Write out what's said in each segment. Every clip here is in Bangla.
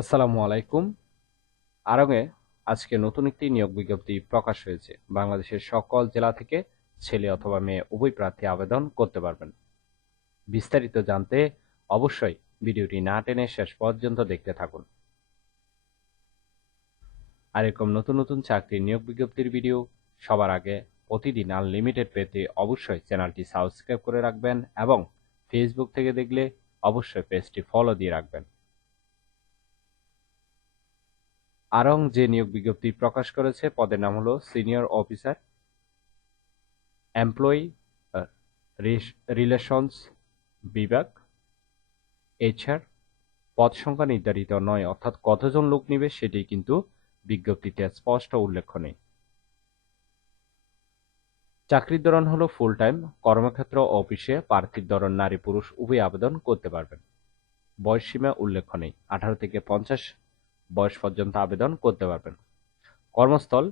আসসালামু আলাইকুম। আড়ং-এ আজকে নতুন একটি নিয়োগ বিজ্ঞপ্তি প্রকাশ হয়েছে। বাংলাদেশের সকল জেলা থেকে ছেলে অথবা মেয়ে উভয় প্রার্থী আবেদন করতে পারবেন। বিস্তারিত জানতে অবশ্যই ভিডিওটি না টেনে শেষ পর্যন্ত দেখতে থাকুন। আর এরকম নতুন নতুন চাকরির নিয়োগ বিজ্ঞপ্তির ভিডিও সবার আগে প্রতিদিন আনলিমিটেড পেতে অবশ্যই চ্যানেলটি সাবস্ক্রাইব করে রাখবেন এবং ফেসবুক থেকে দেখলে অবশ্যই পেজটি ফলো দিয়ে রাখবেন। আড়ং যে নিয়োগ বিজ্ঞপ্তি প্রকাশ করেছে পদের নাম হলো সিনিয়র অফিসার এমপ্লয়ি রিলেশনস বিভাগ, এইচআর। পদ সংখ্যা নির্ধারিত নয়, অর্থাৎ কতজন লোক নিবে সেটি কিন্তু বিজ্ঞপ্তিতে স্পষ্ট উল্লেখ নেই। চাকরির ধরন হলো ফুল টাইম, কর্মক্ষেত্র অফিসে প্রার্থীর ধরন নারী পুরুষ উভয় আবেদন করতে পারবেন। বয়স সীমা উল্লেখ নেই, 18 থেকে 50 বয়স পর্যন্ত আবেদন করতে পারবেন। কর্মস্থল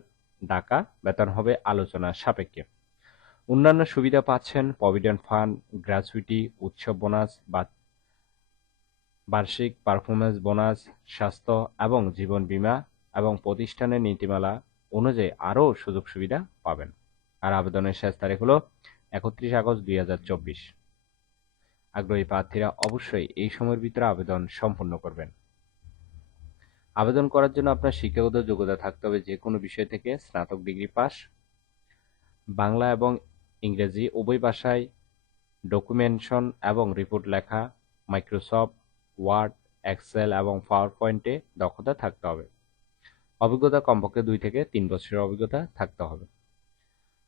ঢাকা, বেতন হবে আলোচনা সাপেক্ষে। অন্যান্য সুবিধা পাচ্ছেন প্রভিডেন্ট ফান্ড, গ্র্যাচুইটি, উৎসব বোনাস, বার্ষিক পারফরমেন্স বোনাস, স্বাস্থ্য এবং জীবন বীমা এবং প্রতিষ্ঠানের নীতিমালা অনুযায়ী আরও সুযোগ সুবিধা পাবেন। আর আবেদনের শেষ তারিখ হলো 31 আগস্ট 2024। আগ্রহী প্রার্থীরা অবশ্যই এই সময়ের ভিতরে আবেদন সম্পন্ন করবেন। আবেদন করার জন্য আপনার শিক্ষাগত যোগ্যতা থাকতে হবে যে কোনো বিষয় থেকে স্নাতক ডিগ্রি পাস, বাংলা এবং ইংরেজি উভয় ভাষায় ডকুমেন্টেশন এবং রিপোর্ট লেখা, মাইক্রোসফট ওয়ার্ড, এক্সেল এবং পাওয়ার পয়েন্টে দক্ষতা থাকতে হবে। অভিজ্ঞতা কমপক্ষে 2 থেকে 3 বছরের অভিজ্ঞতা থাকতে হবে।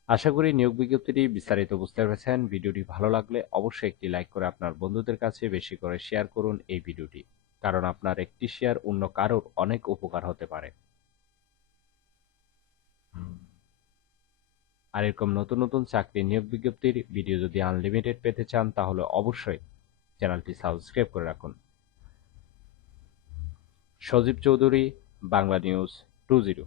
আশা করি নিয়োগ বিজ্ঞপ্তিটি বিস্তারিত বুঝতে পেরেছেন। ভিডিওটি ভালো লাগলে অবশ্যই একটি লাইক করে আপনার বন্ধুদের কাছে বেশি করে শেয়ার করুন এই ভিডিওটি, কারণ আপনার একটি শেয়ার অন্য কারোর অনেক উপকার হতে পারে। আর এরকম নতুন নতুন চাকরি নিয়োগ বিজ্ঞপ্তির ভিডিও যদি আনলিমিটেড পেতে চান তাহলে অবশ্যই চ্যানেলটি সাবস্ক্রাইব করে রাখুন। সজীব চৌধুরী, বাংলা নিউজ 20।